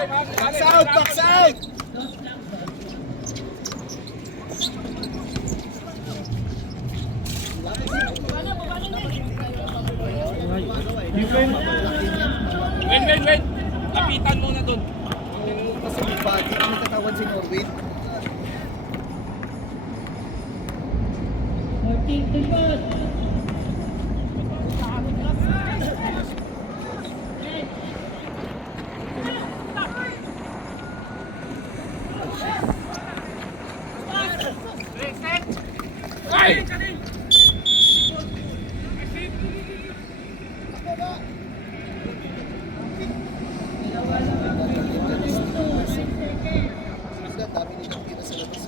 Box out, box out! Wait. Lapitan muna dun. Kasi may body, may katawan si Norwin. Ay! Dami nilang kita sa labas.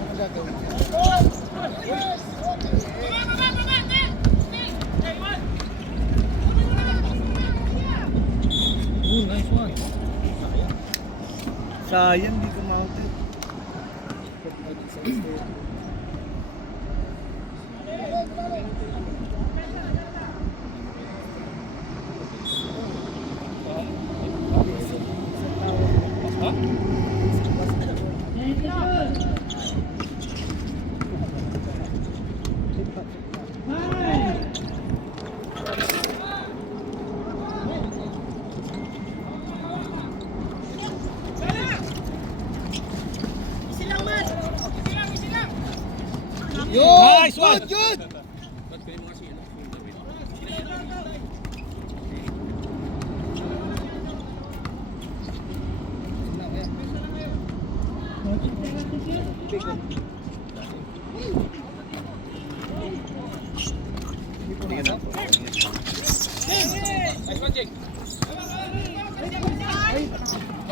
Ano gagawin niya? Nice one. Sayang, di kumount. Nice one! Good!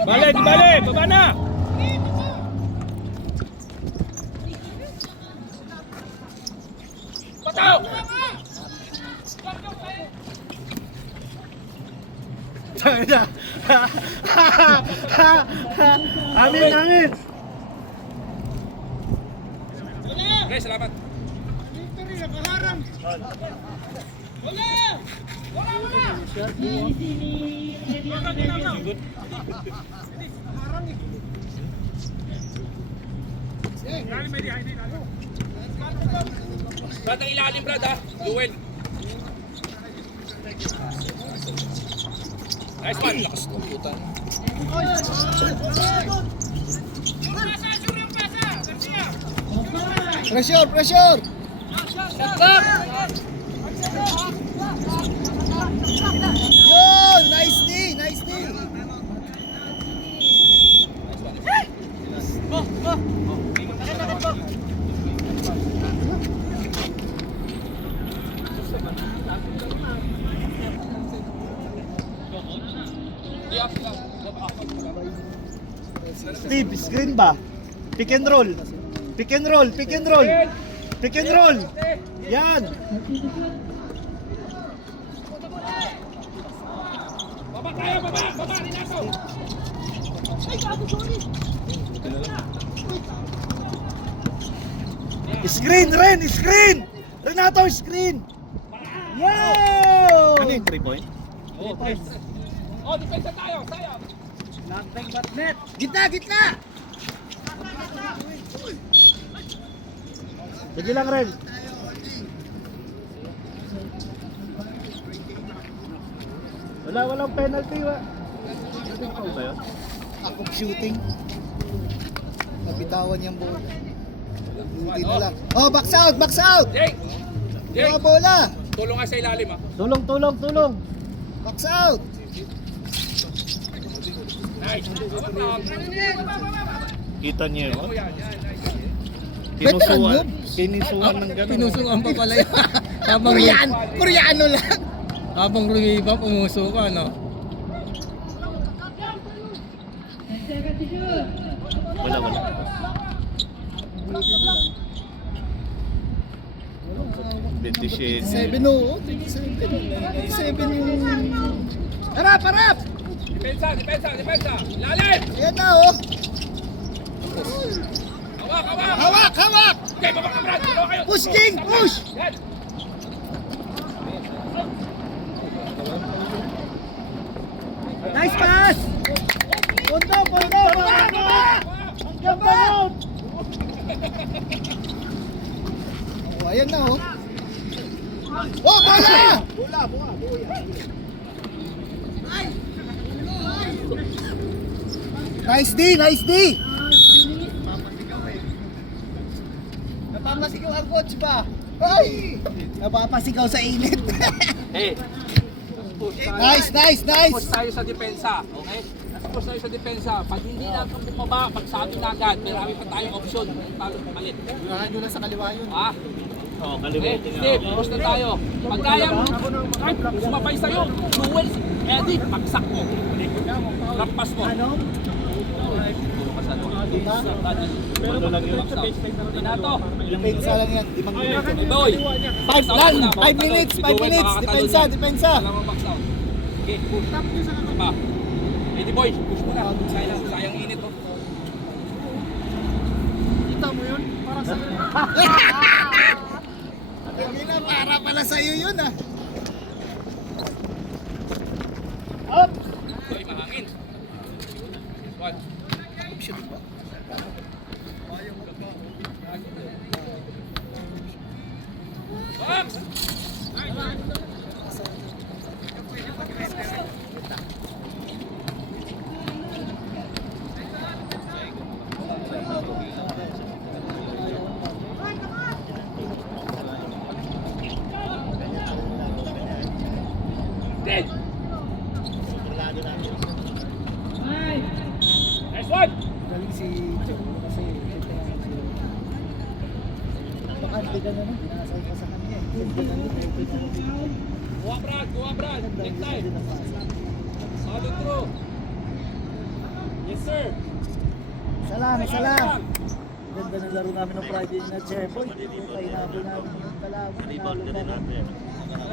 Bale, baba na! Pataw! Amin! Okay, salamat. Brad, ang ilalim, Brad, ha? Duel. Nice one. Lakas ng puta. Pressure! Yun! Nice knee! Steve, screen ba? Pick and roll! Yan! Baba tayo, baba, Renato. Screen! Renato, screen! Yo! Ano yung 3 point? Oh, depensa tayo. Nothing but net! Gitna! Sige lang, Ren. Walang penalty, wa. Ano ba yun? Akong shooting. Nabitawan niyang buo. Buti na lang. Oh, box out! Jake! Mga bola! Tulong nga sa ilalim, ha? Tulong! Box out! Nice. Kita niyo yun? Yan. Pinisuhan ng gano'n. Pinusukan pa pala yun. Habang Koreano lang! habang lumiba, pumuso ka, no? Wala. 27. 27 oo. 27 yung... Harap! Depensa. Lalim! Ayan na oh! Hawak! Okay, baba ka, Brad. Dalawa kayo. Push, King! Push! Yan. Ayan na, oh. Oh, bola! Nice D, nice D! Napapasigaw ang coach ba? Ay! Napapasigaw sa init. Eh. Nice, nice, nice! Push tayo sa depensa, okay? Push tayo sa depensa. Pag hindi na kung bumaba, pagsabi na agad, marami pa tayong option. Talo palit. Gurahan nyo lang sa kaliwa yun. Ha? Oo, Okay, kalimutin Steve, push na tayo. Pag kaya mo, kahit sumabay sa'yo, Jewel, Eddie, paksak mo. Rampas mo. Ano? Ano lang yun? Tinato. Depensa lang yan. Limang minuto. Boy. 5 lang! 5 minutes! 5 minutes! Depensa! Depensa! Alam mo, box out. Okay, push. Diba? Eddie boy, push mo na. Sayang init, oh. Kita mo yun? Para sa para pala sa'yo yun ah. Up! Boy, mahangin. One. Box! Dead! Nice one! Galing si Joe kasi baka hindi ka naman, binasay ka sa kanya eh. Kuha Brad, next time. Follow through. Yes sir. Salam, salam! Ganda ng laro namin ng Friday na Jeboy. Kainabol namin yung kalaban.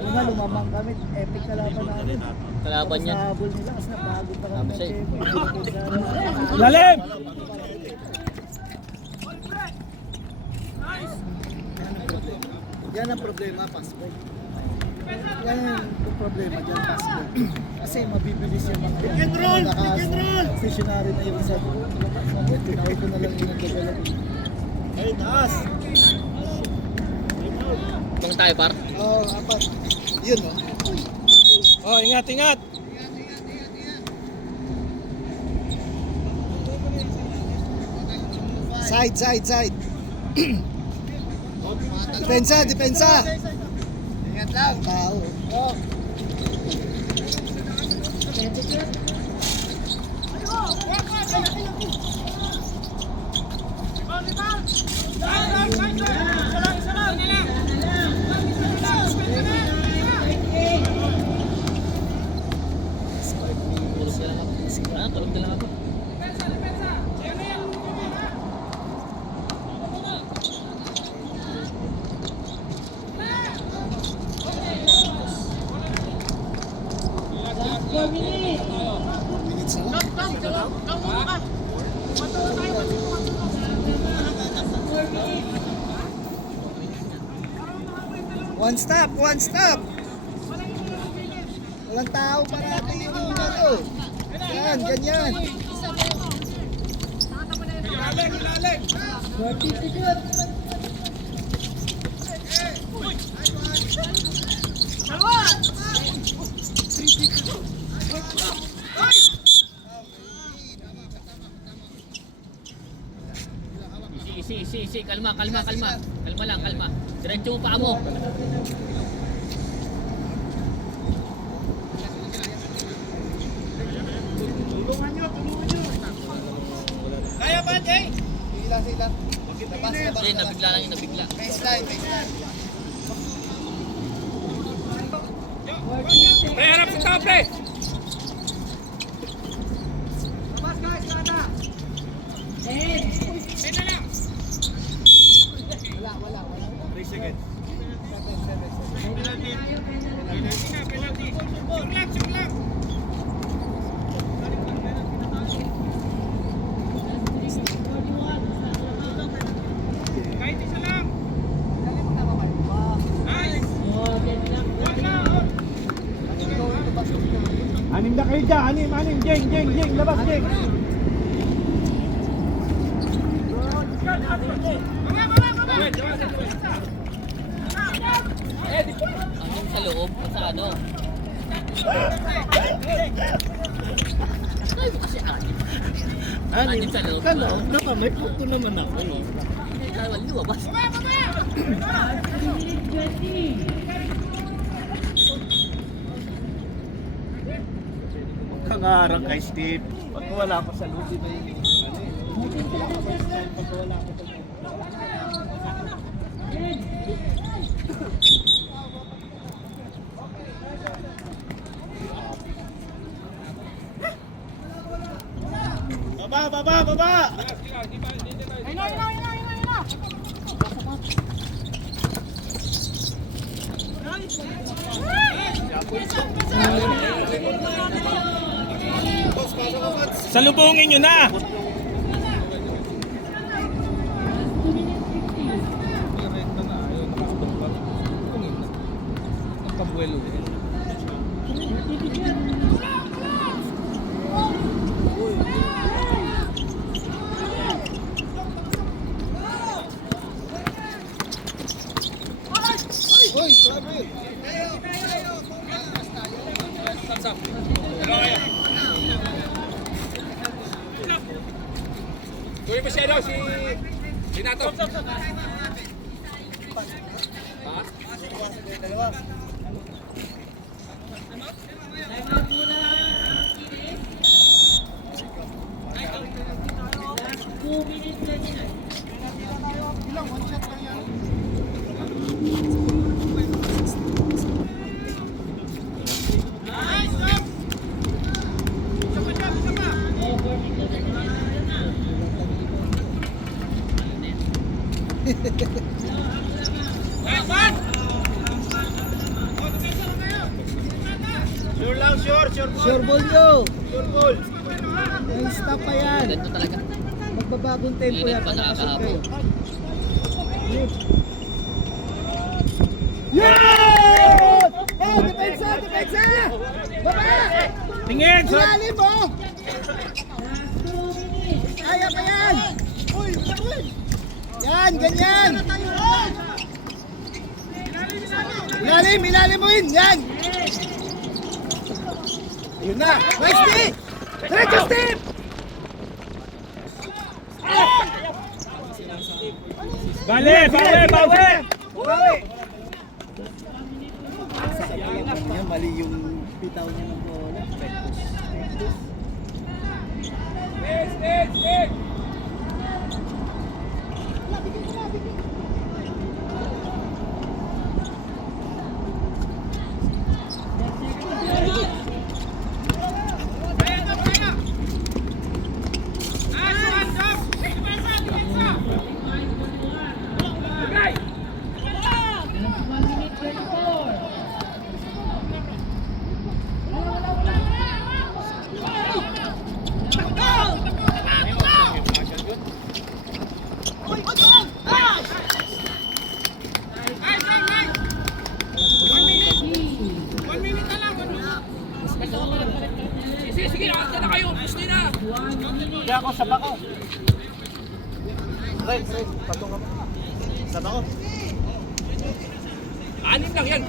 Una lumamang kami, epic na laban namin. Kalaban Tapos yan. nahabol nila kasi napagod pa kami ng Tapos eh. Jeboy. Lalim! Yan ang problema, passboy. Yan ang problema dyan, passboy. Kasi mabibilis yung mga pick and roll! Pick and roll! Stationary na yung isa. Ito na lang yung nagdevelop. Ay, taas! Kung tayo, par. Oo, apat. Yun, oh. Oh, ingat, ingat! Side, side, side. Depensa, depensa. Ingat lang. Tao. Oh. Tulog na lang ako. Minutes na lang. One stop, one stop. Walang tao parati yung una to. Yan, ganyan. Isi. Kalma. Kalma lang, kalma. Diretso mo paa mo. Kaya ba, Jay? Sila. Labas, Hindi, nabigla lang yun, nabigla. Baseline. Pre, harap sa tao, pre! Wala. 3 seconds. Anim na kayo dyan, anim. Jeng, labas, Jeng. loob, sa ano. Ay, kasi anim. Anim sa loob. Kalaw na ka, may puto naman ako. Kaya lumabas. Kangarang kay Steve. Pag wala pa sa loob, na yung pag wala pa sa Baba! Salubungin nyo na! Uy, sabi! Samsam. Dalawa kayo. Tuloy pa siya daw si Nato. Dalawa. Ilang one shot lang yan. Sure lang, sure Sure ball nyo! Sure ball. May stop pa yan. Ganito talaga. Magbabagong tempo yan. Init pa na Nakashoot kahapon. kayo. Yan! Oh, depensa! Depensa! Baba! Tingin! Ilalim mo! Kaya pa yan! Yan, ganyan! Ilalim mo yun! Yan! Ayun na! Nice Steve! Diretso Steve! Bawi! Bawi! Yan, mali yung pitaw niya ng bola. Sige, nakakita na kayo. Gusto na. Hindi ako sa bako. Right. Patong ka. Sa bako. Anim lang yan.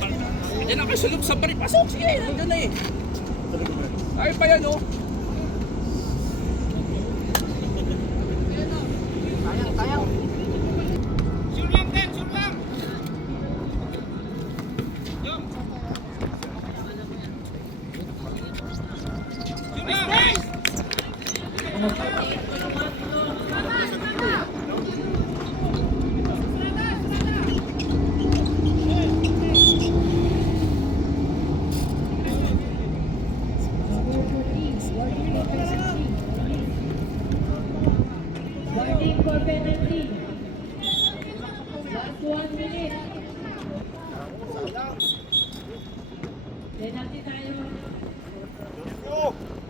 Yan ang kasulog sa bari. Pasok, sige. Nandiyan na eh. Ay pa yan oh. Warning for penalty. Last 1 minute. Penalty tayo.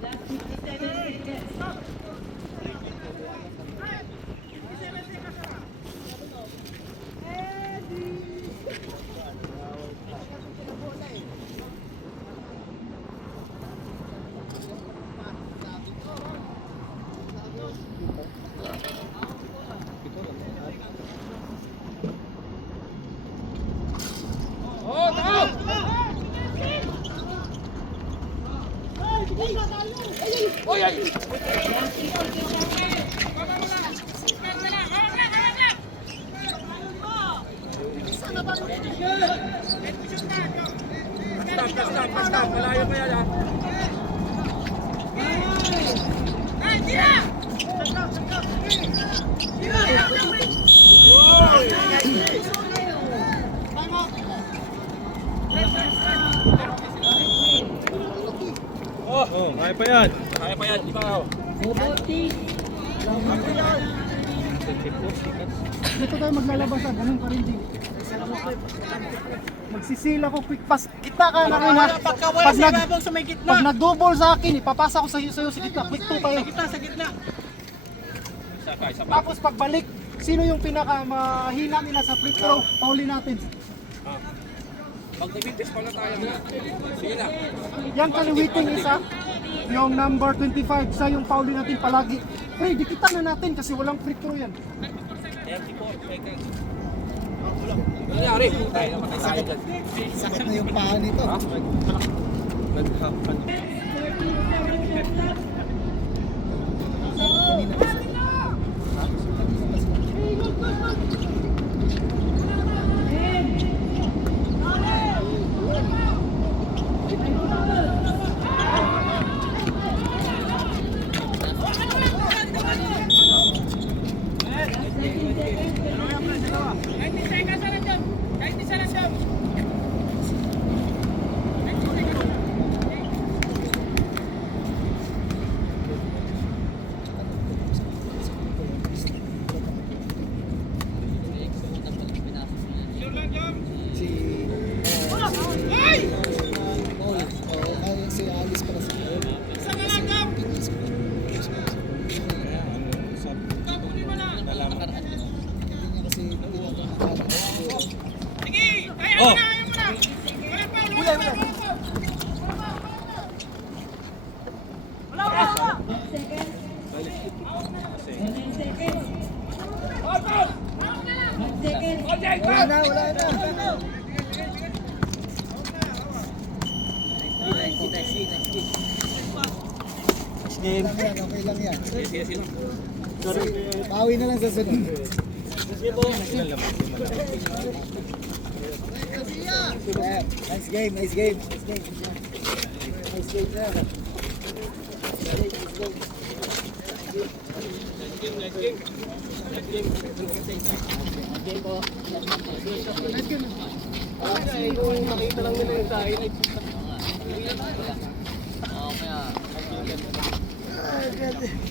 Last 57 seconds. Oh, tao! Oy, ay! Stop. Malayo pa yan, ha? Oh, kaya pa yan. Kaya pa yan, ikaw. Dito tayo maglalabasan, ganun ka rin, Jing. Magsisila ko quick pass. Kita ka na rin, ha? Pag nag-double sa akin, ipapasa ko sa'yo sa gitna. Quick 2 tayo. Isa pa. Tapos pagbalik, sino yung pinaka mahina nila sa free throw? Pauli natin. Pag nabintis pa na tayo. Sige na. Yang kaliwiting isa, yung number 25, siya yung pauli natin palagi. Pre, dikita na natin kasi walang free throw yan. 34 seconds. Ano nangyari? Tayo namatay tayo dyan. Sakit na yung paa nito. Si si Alice para sa Oh! wala na. Okay lang yan. Sige. Bawi na lang sa sunod. Nice game. Nice game, Nakita lang nila yung sa highlights. Okay.